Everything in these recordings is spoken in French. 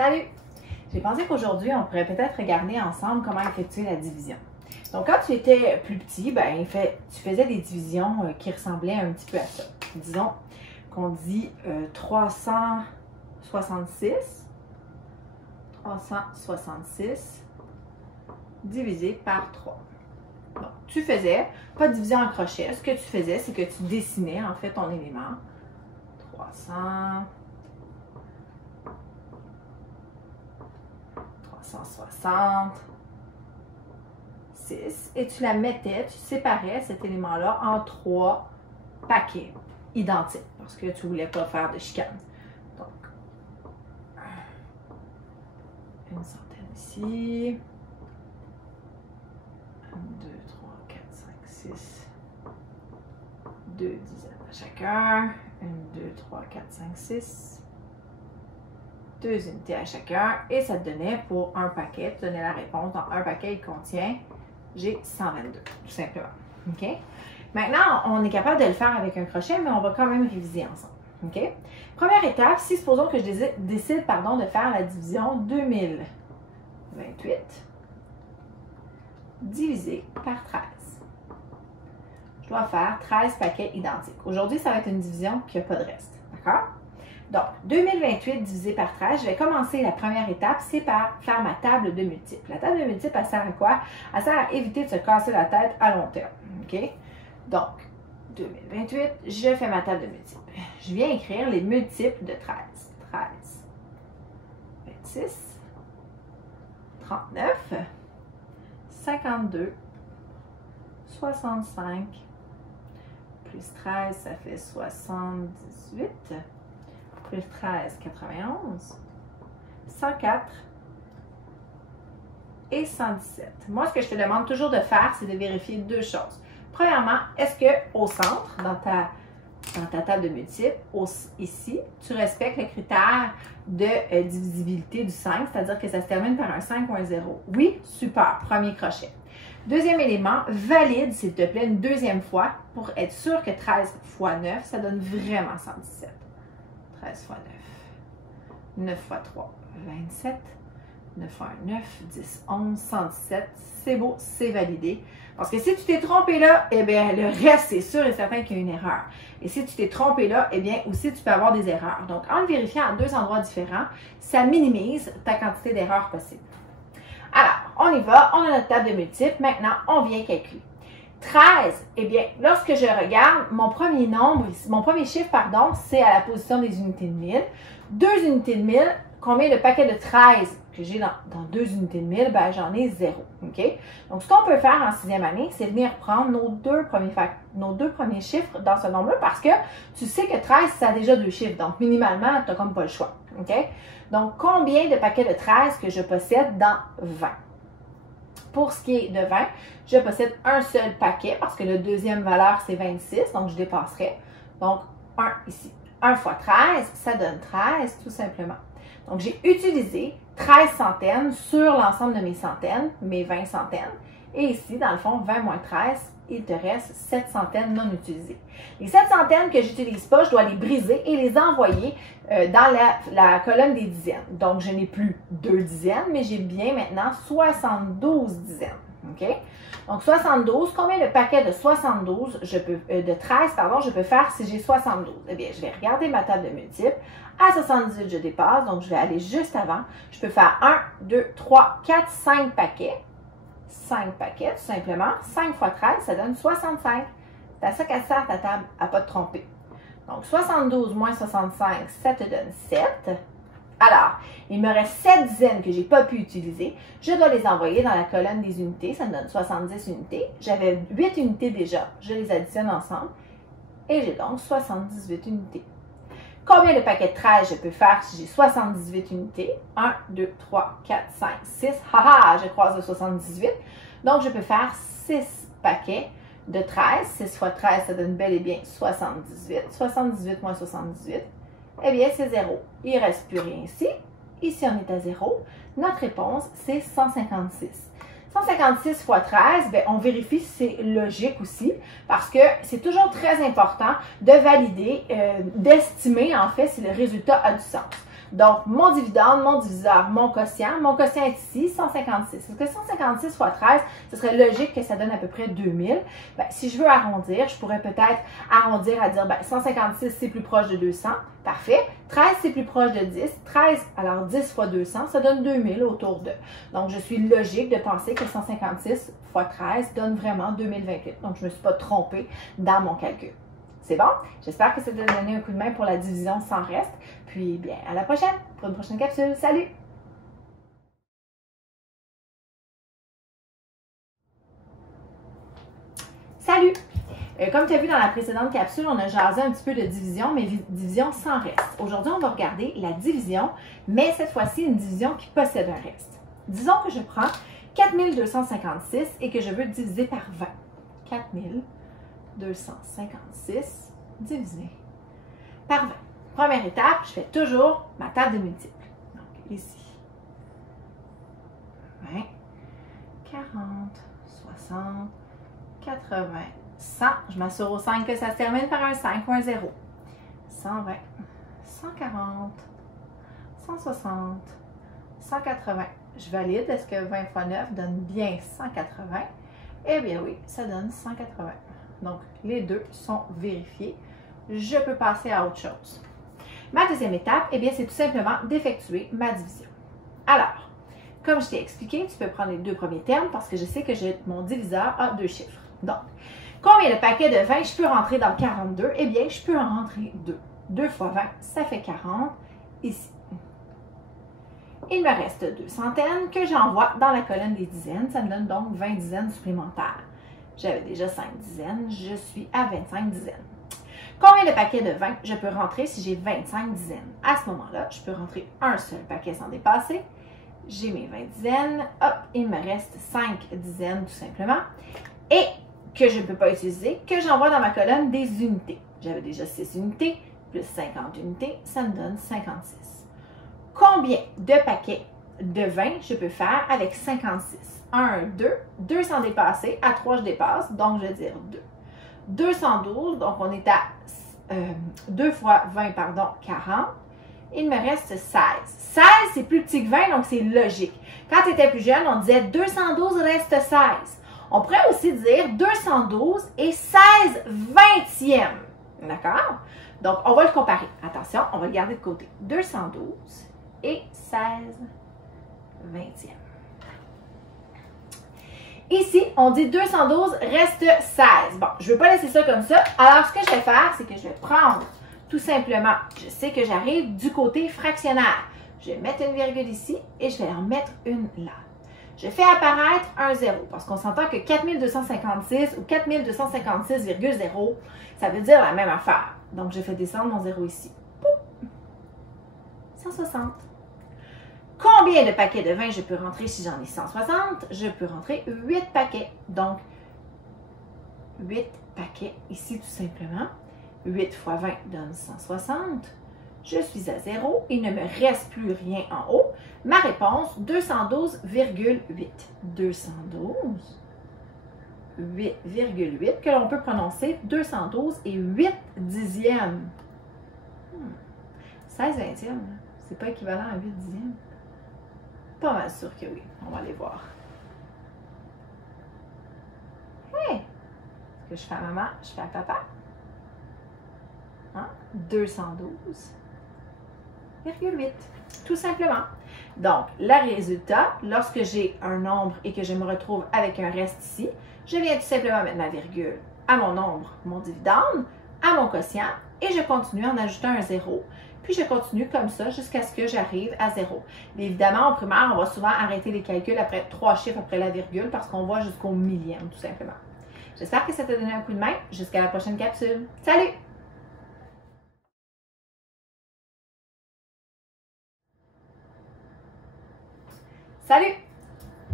Salut! J'ai pensé qu'aujourd'hui, on pourrait peut-être regarder ensemble comment effectuer la division. Donc, quand tu étais plus petit, ben, tu faisais des divisions qui ressemblaient un petit peu à ça. Disons qu'on dit 366 divisé par 3. Donc, tu faisais pas de division en crochet. Ce que tu faisais, c'est que tu dessinais en fait ton élément. 366 et tu la mettais, tu séparais cet élément-là en 3 paquets identiques parce que tu ne voulais pas faire de chicane. Donc, une centaine ici. 1, 2, 3, 4, 5, 6. 2 dizaines à chacun. 1, 2, 3, 4, 5, 6. 2 unités à chacun. Et ça te donnait pour un paquet, tu donnais la réponse. Dans un paquet, il contient, j'ai 122, tout simplement. OK? Maintenant, on est capable de le faire avec un crochet, mais on va quand même réviser ensemble. OK? Première étape, si supposons que je décide de faire la division 2028 divisé par 13. Je dois faire 13 paquets identiques. Aujourd'hui, ça va être une division qui n'a pas de reste. D'accord? Donc, 2028 divisé par 13, je vais commencer la première étape, c'est par faire ma table de multiples. La table de multiples, elle sert à quoi? Elle sert à éviter de se casser la tête à long terme. OK? Donc, 2028, je fais ma table de multiples. Je viens écrire les multiples de 13. 13, 26, 39, 52, 65, plus 13, ça fait 78, plus 13, 91, 104 et 117. Moi, ce que je te demande toujours de faire, c'est de vérifier deux choses. Premièrement, est-ce qu'au centre, dans ta table de multiples, ici, tu respectes le critère de divisibilité du 5, c'est-à-dire que ça se termine par un 5 ou un 0. Oui, super, premier crochet. Deuxième élément, valide, s'il te plaît, une deuxième fois pour être sûr que 13 fois 9, ça donne vraiment 117. 13 fois 9. 9 fois 3, 27. 9 fois 1, 9, 10, 11, 117. C'est beau, c'est validé. Parce que si tu t'es trompé là, eh bien, le reste, c'est sûr et certain qu'il y a une erreur. Et si tu t'es trompé là, eh bien, aussi, tu peux avoir des erreurs. Donc, en le vérifiant à deux endroits différents, ça minimise ta quantité d'erreurs possibles. Alors, on y va. On a notre table de multiples. Maintenant, on vient calculer. 13, eh bien, lorsque je regarde, mon premier chiffre, c'est à la position des unités de 1000. 2 unités de 1000, combien de paquets de 13 que j'ai dans 2 unités de 1000? Ben, j'en ai 0. OK? Donc, ce qu'on peut faire en 6e année, c'est venir prendre nos deux premiers chiffres dans ce nombre-là parce que tu sais que 13, ça a déjà 2 chiffres. Donc, minimalement, tu n'as comme pas le choix. OK? Donc, combien de paquets de 13 que je possède dans 20? Pour ce qui est de 20, je possède un seul paquet parce que la deuxième valeur, c'est 26, donc je dépasserai. Donc, 1 ici. 1 fois 13, ça donne 13, tout simplement. Donc, j'ai utilisé 13 centaines sur l'ensemble de mes centaines, mes 20 centaines. Et ici, dans le fond, 20 moins 13, il te reste 7 centaines non utilisées. Les 7 centaines que je n'utilise pas, je dois les briser et les envoyer dans la colonne des dizaines. Donc, je n'ai plus 2 dizaines, mais j'ai bien maintenant 72 dizaines. OK? Donc, 72, combien de paquets de 72, de 13, pardon, je peux faire si j'ai 72? Eh bien, je vais regarder ma table de multiples. À 78, je dépasse, donc je vais aller juste avant. Je peux faire 1, 2, 3, 4, 5 paquets. 5 paquets, tout simplement. 5 fois 13, ça donne 65. C'est à ça qu'elle sert ta table à ne pas te tromper. Donc, 72 moins 65, ça te donne 7. Alors, il me reste 7 dizaines que je n'ai pas pu utiliser. Je dois les envoyer dans la colonne des unités. Ça me donne 70 unités. J'avais 8 unités déjà. Je les additionne ensemble. Et j'ai donc 78 unités. Combien de paquets de 13 je peux faire si j'ai 78 unités? 1, 2, 3, 4, 5, 6. Haha, je croise le 78. Donc, je peux faire 6 paquets de 13. 6 fois 13, ça donne bel et bien 78. 78 moins 78, eh bien, c'est 0. Il ne reste plus rien ici. Ici, on est à 0. Notre réponse, c'est 156. 156 fois 13, bien, on vérifie si c'est logique aussi, parce que c'est toujours très important de valider, d'estimer en fait si le résultat a du sens. Donc, mon dividende, mon diviseur, mon quotient. Mon quotient est ici, 156. Est-ce que 156 fois 13, ce serait logique que ça donne à peu près 2000? Ben, si je veux arrondir, je pourrais peut-être arrondir à dire 156, c'est plus proche de 200. Parfait. 13, c'est plus proche de 10. 13, alors 10 fois 200, ça donne 2000 autour de. Donc, je suis logique de penser que 156 fois 13 donne vraiment 2028. Donc, je ne me suis pas trompée dans mon calcul. C'est bon? J'espère que ça t'a donné un coup de main pour la division sans reste. Puis, bien, à la prochaine pour une prochaine capsule. Salut! Salut! Comme tu as vu dans la précédente capsule, on a jasé un petit peu de division, mais division sans reste. Aujourd'hui, on va regarder la division, mais cette fois-ci, une division qui possède un reste. Disons que je prends 4256 et que je veux diviser par 20. 4256 divisé par 20. Première étape, je fais toujours ma table de multiples. Donc, ici, 20, 40, 60, 80, 100. Je m'assure au 5 que ça se termine par un 5 ou un 0. 120, 140, 160, 180. Je valide. Est-ce que 20 fois 9 donne bien 180? Eh bien oui, ça donne 180. Donc, les deux sont vérifiés. Je peux passer à autre chose. Ma deuxième étape, eh bien, c'est tout simplement d'effectuer ma division. Alors, comme je t'ai expliqué, tu peux prendre les deux premiers termes parce que je sais que mon diviseur a deux chiffres. Donc, combien de paquets de 20 je peux rentrer dans 42? Eh bien, je peux en rentrer 2. 2 fois 20, ça fait 40 ici. Il me reste 2 centaines que j'envoie dans la colonne des dizaines. Ça me donne donc 20 dizaines supplémentaires. J'avais déjà 5 dizaines, je suis à 25 dizaines. Combien de paquets de 20 je peux rentrer si j'ai 25 dizaines? À ce moment-là, je peux rentrer un seul paquet sans dépasser. J'ai mes 20 dizaines. Hop, il me reste 5 dizaines tout simplement. Et que je ne peux pas utiliser, que j'envoie dans ma colonne des unités. J'avais déjà 6 unités, plus 50 unités, ça me donne 56. Combien de paquets de 20 je peux faire avec 56? 1, 2, 2 sans dépasser. À 3, je dépasse, donc je vais dire 2. 212, donc on est à 2 fois 20, pardon, 40. Il me reste 16. 16, c'est plus petit que 20, donc c'est logique. Quand tu étais plus jeune, on disait 212 reste 16. On pourrait aussi dire 212 et 16 vingtièmes. D'accord? Donc, on va le comparer. Attention, on va le garder de côté. 212 et 16 vingtièmes. Ici, on dit 212 reste 16. Bon, je ne veux pas laisser ça comme ça. Alors, ce que je vais faire, c'est que je vais prendre tout simplement, je sais que j'arrive du côté fractionnaire. Je vais mettre une virgule ici et je vais en mettre une là. Je fais apparaître un 0 parce qu'on s'entend que 4256 ou 4256,0, ça veut dire la même affaire. Donc, je fais descendre mon 0 ici. 160. Combien de paquets de 20 je peux rentrer si j'en ai 160? Je peux rentrer 8 paquets. Donc, 8 paquets ici tout simplement. 8 fois 20 donne 160. Je suis à 0. Il ne me reste plus rien en haut. Ma réponse, 212,8. 212,8 que l'on peut prononcer 212 et 8 dixièmes. 16 vingtièmes, c'est pas équivalent à 8 dixièmes? Pas mal sûr que oui. On va aller voir. Hey! Est-ce que je fais à maman? Je fais à papa? Hein? 212,8. Tout simplement. Donc, le résultat, lorsque j'ai un nombre et que je me retrouve avec un reste ici, je viens tout simplement mettre ma virgule à mon nombre, mon dividende, à mon quotient, et je continue en ajoutant un 0. Puis je continue comme ça jusqu'à ce que j'arrive à 0. Mais évidemment, en primaire, on va souvent arrêter les calculs après 3 chiffres après la virgule parce qu'on va jusqu'au millième, tout simplement. J'espère que ça t'a donné un coup de main. Jusqu'à la prochaine capsule. Salut! Salut!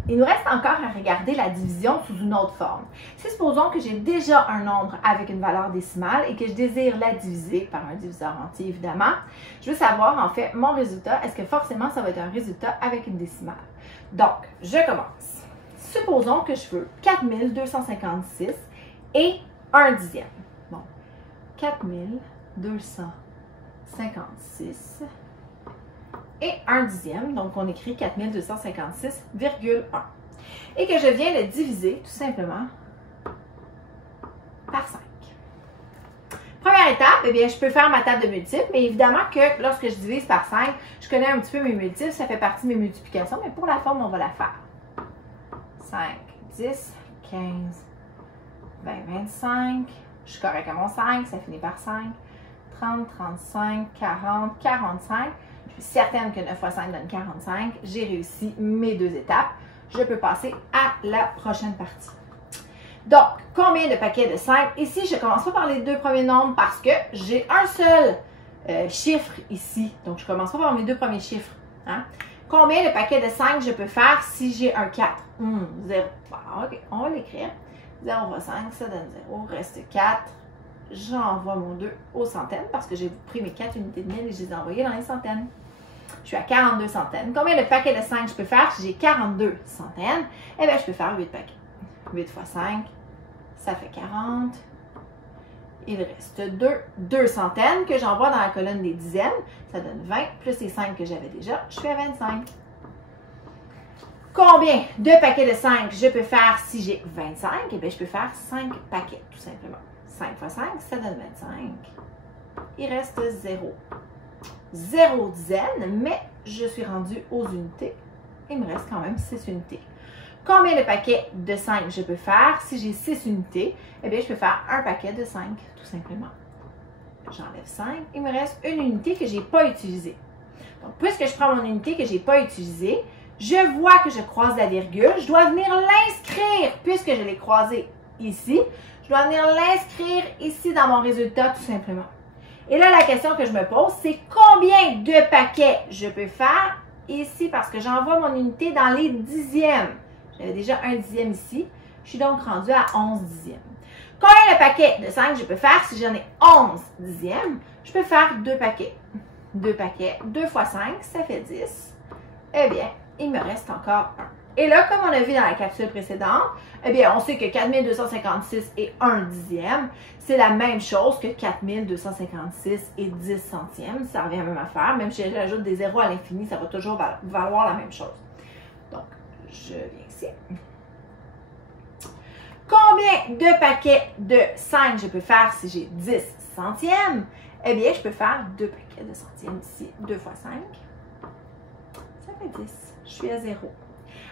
Il nous reste encore à regarder la division sous une autre forme. Si supposons que j'ai déjà un nombre avec une valeur décimale et que je désire la diviser par un diviseur entier, évidemment, je veux savoir, en fait, mon résultat, est-ce que forcément ça va être un résultat avec une décimale? Donc, je commence. Supposons que je veux 4256 et 1 dixième. Bon, 4256 et 1 dixième. Donc, on écrit 4256,1. Et que je viens le diviser tout simplement par 5. Première étape, eh bien, je peux faire ma table de multiples, mais évidemment que lorsque je divise par 5, je connais un petit peu mes multiples, ça fait partie de mes multiplications, mais pour la forme, on va la faire. 5, 10, 15, 20, 25, je suis correcte à mon 5, ça finit par 5, 30, 35, 40, 45. Je suis certaine que 9 fois 5 donne 45. J'ai réussi mes 2 étapes. Je peux passer à la prochaine partie. Donc, combien de paquets de 5? Ici, je ne commence pas par les 2 premiers nombres parce que j'ai un seul chiffre ici. Donc, je ne commence pas par mes 2 premiers chiffres. Hein? Combien de paquets de 5 je peux faire si j'ai un 4? 0. Bon, OK, on va l'écrire. 0 fois 5, ça donne 0. Reste 4. J'envoie mon 2 aux centaines parce que j'ai pris mes 4 unités de 1000 et je les ai envoyées dans les centaines. Je suis à 42 centaines. Combien de paquets de 5 je peux faire si j'ai 42 centaines? Eh bien, je peux faire 8 paquets. 8 fois 5, ça fait 40. Il reste 2 centaines que j'envoie dans la colonne des dizaines. Ça donne 20, plus les 5 que j'avais déjà. Je suis à 25. Combien de paquets de 5 je peux faire si j'ai 25? Eh bien, je peux faire 5 paquets, tout simplement. 5 fois 5, ça donne 25. Il reste 0. 0 dizaines, mais je suis rendue aux unités. Il me reste quand même 6 unités. Combien de paquets de 5 je peux faire? Si j'ai 6 unités, eh bien, je peux faire un paquet de 5, tout simplement. J'enlève 5. Il me reste une unité que je n'ai pas utilisée. Donc, puisque je prends mon unité que je n'ai pas utilisée, je vois que je croise la virgule. Je dois venir l'inscrire, puisque je l'ai croisée ici. Je dois venir l'inscrire ici dans mon résultat, tout simplement. Et là, la question que je me pose, c'est combien de paquets je peux faire ici, parce que j'envoie mon unité dans les dixièmes. J'avais déjà un dixième ici. Je suis donc rendue à 11 dixièmes. Combien de paquets de 5 je peux faire si j'en ai 11 dixièmes? Je peux faire 2 paquets. 2 paquets, 2 fois 5, ça fait 10. Eh bien, il me reste encore 1. Et là, comme on a vu dans la capsule précédente, eh bien, on sait que 4256 et 1 dixième, c'est la même chose que 4256 et 10 centièmes. Ça revient à la même affaire. Même si j'ajoute des zéros à l'infini, ça va toujours valoir la même chose. Donc, je viens ici. Combien de paquets de 5 je peux faire si j'ai 10 centièmes? Eh bien, je peux faire 2 paquets de centièmes ici. 2 fois 5, ça fait 10. Je suis à 0.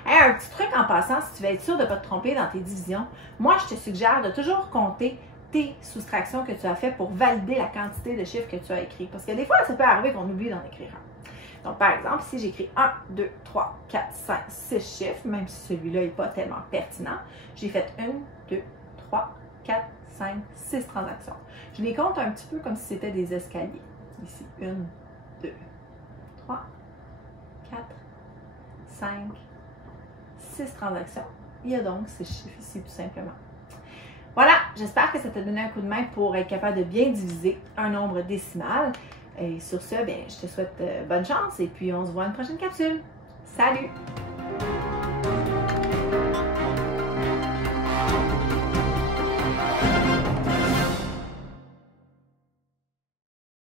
Hey, un petit truc en passant, si tu veux être sûr de ne pas te tromper dans tes divisions, moi, je te suggère de toujours compter tes soustractions que tu as faites pour valider la quantité de chiffres que tu as écrits. Parce que des fois, ça peut arriver qu'on oublie d'en écrire un. Donc, par exemple, si j'écris 1, 2, 3, 4, 5, 6 chiffres, même si celui-là n'est pas tellement pertinent, j'ai fait 1, 2, 3, 4, 5, 6 transactions. Je les compte un petit peu comme si c'était des escaliers. Ici, 1, 2, 3, 4, 5, 6 transactions. Il y a donc ces chiffres ici, tout simplement. Voilà, j'espère que ça t'a donné un coup de main pour être capable de bien diviser un nombre décimal. Et sur ce, bien, je te souhaite bonne chance et puis on se voit à une prochaine capsule. Salut!